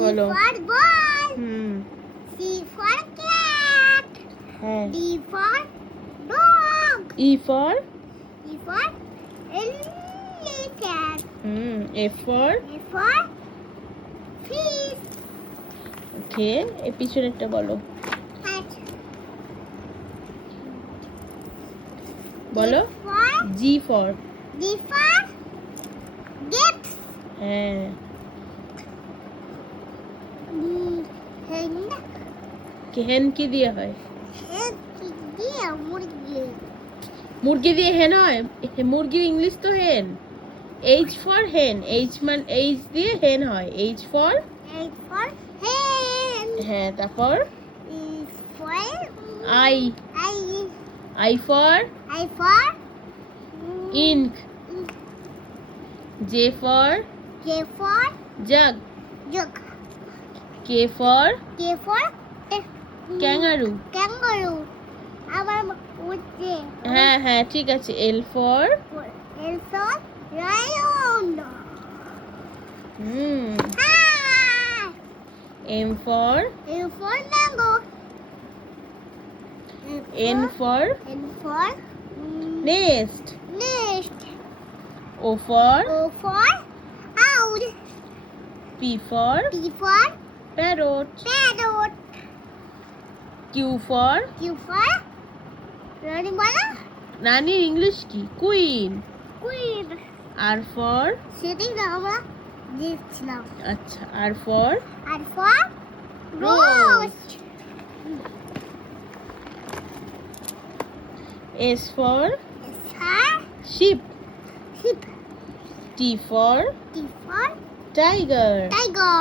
বলো। for ball. C for cat. হ্যাঁ। D for dog. E for elephant. F for A for fish. ওকে, এই পিছনেরটা বলো। Hat. বলো। G for D for gift. হ্যাঁ। Hen. হেন কি দিয়ে হয়? Hen দিয়ে মুরগি। মুরগি দিয়ে হেন হয়? মুরগির ইংলিশ তো হেন। H for hen, H দিয়ে হেন হয়। H for H for hen. হ্যাঁ, তারপর E for I I for for ink, J for J for jug, jug. K for K for kangaroo. kangaroo. আবার উঠছে। হ্যাঁ হ্যাঁ, ঠিক আছে। L for L for lion. Ah! M for M for mango. N for N for nest, nest. O for O for owl. P for P for parrot, parrot. Q for Q for রানী বলো রানীর English কি? Queen. queen. R for সেটাই না আমরা দেখছিলাম। আচ্ছা, R for R for Rose. rose. S for S for sheep, sheep. T for T for tiger, tiger.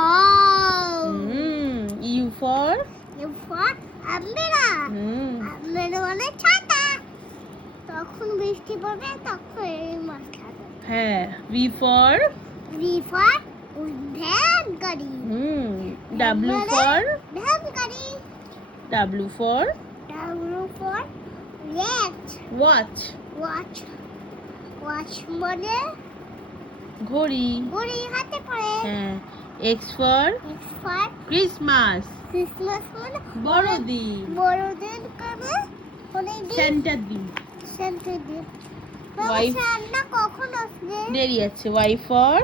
U for U for umbrella. umbrella মানে ছাতা। তখন বৃষ্টি পড়বে তখন এই মাছ খাবে। হ্যাঁ, V for V for van গাড়ি। W for ভ্যান গাড়ি। W for W for watch. watch, watch. watch মানে ঘড়ি। ঘড়ি হাতে পড়ে। হ্যাঁ, X for X for Christmas, Christmas মানে বড়দিন, বড়দিন কবে অনেকদিন সেন্টার দিন। সেন্টে দিন। Wife. সান্টা কখন আসবে? দেরি আছে। Y for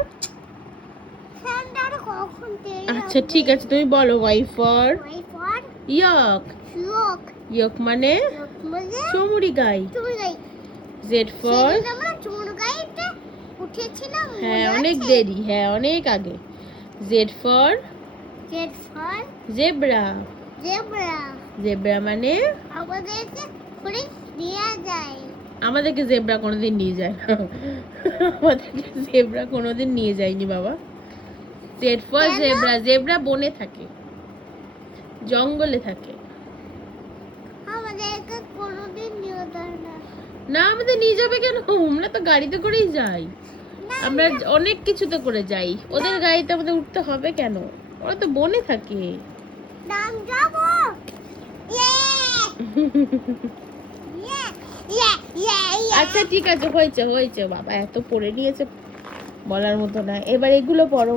সান্টার কখন দেরি আচ্ছা, ঠিক আছে, তুমি বলো। Y for Wait for yok, look. yok মানে Look মানে চমড়ি গাই। চুল গাই। Z for সেদিন আমরা চুল গাইতে উঠেছিলাম। হ্যাঁ, মনে অনেক আছে? দেরি, হ্যাঁ, অনেক আগে। Z for Z for zebra, zebra. zebra মানে আমাদেরকে ঘুরে নিয়ে যায়। আমাদেরকে জেব্রা কোনোদিন নিয়ে যায় না। আমাদেরকে জেব্রা কোনোদিন নিয়ে যায়নি বাবা। Z for কেন? zebra, zebra বনে থাকে, জঙ্গলে থাকে। আমাদেরকে কোনোদিন নিয়ে যায় না। না, আমাদের নিয়ে যাবে কেন? আমরা তো গাড়িতে করেই যাই। না, আমরা অনেক কিছুতে করে যাই, ওদের গাড়িতে আমাদের উঠতে হবে কেন? ওরা তো বনে থাকে। নাম যাবো। ইয়ে ইয়ে ইয়ে ইয়ে ইয়ে। আচ্ছা, ঠিক আছে, হয়েছে হয়েছে বাবা, এত পড়ে নিয়েছে বলার মতো না। এবার এগুলো পড়ো।